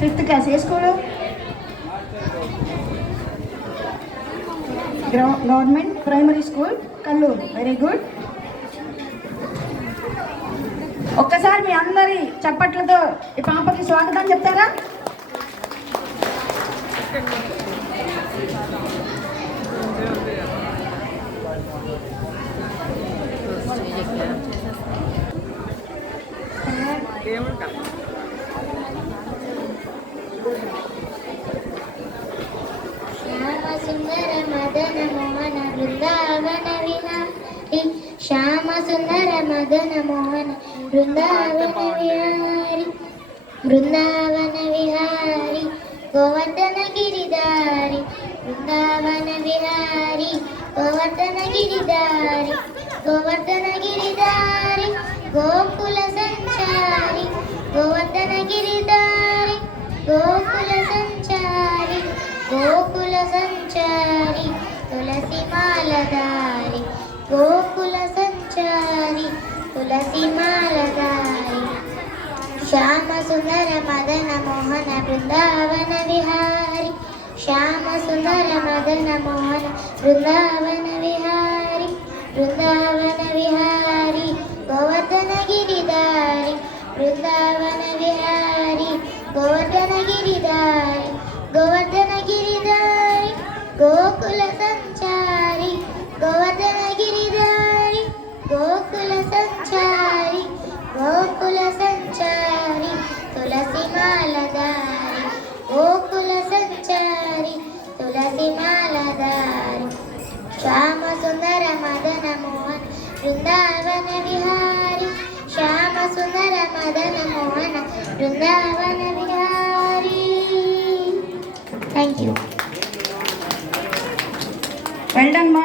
Fifth class ఏ school? Government primary school Kalluru. Very good. ఒక్కసారి మీ అందరి చప్పట్లతో ఈ పాపకి స్వాగతం చెప్తారా? సుందర మదన మోహన బృందావన విహారి శ్యామ సుందర మదన మోహన బృందావన విహారి బృందావన విహారి గోవర్ధన గిరిధారి బృందావన విహారి గోవర్ధన గిరిధారి గోవర్ధన గిరిధారి గోకుల సంచారి గోవర్ధన గిరిధారి గోకుల సంచారి గోకుల సంచారి తులసి మాలధారి గోకుల సంచారి తులసి మాలధారి శ్యామ సుందర మదన మోహన బృందావన విహారి శ్యామ సుందర మదన మోహన బృందావన విహారి బృందావన విహారి గోవర్ధన గిరిధారి బృందావన విహారి గోవర్ధన గిరిధారి గోవర్ధన గిరిధారి గోకుల సంచారి గోవర్ధన గిరిధారి గోకుల సంచారి గోకుల సంచారి తులసి మాలధారి గోకుల సంచారి తులసి మాలధారి శ్యామ సుందర మదన మోహన బృందావన విహారి శ్యామ సుందర మదన మోహన బృందావన విహారి. Thank you. వెల్ డన్ మా.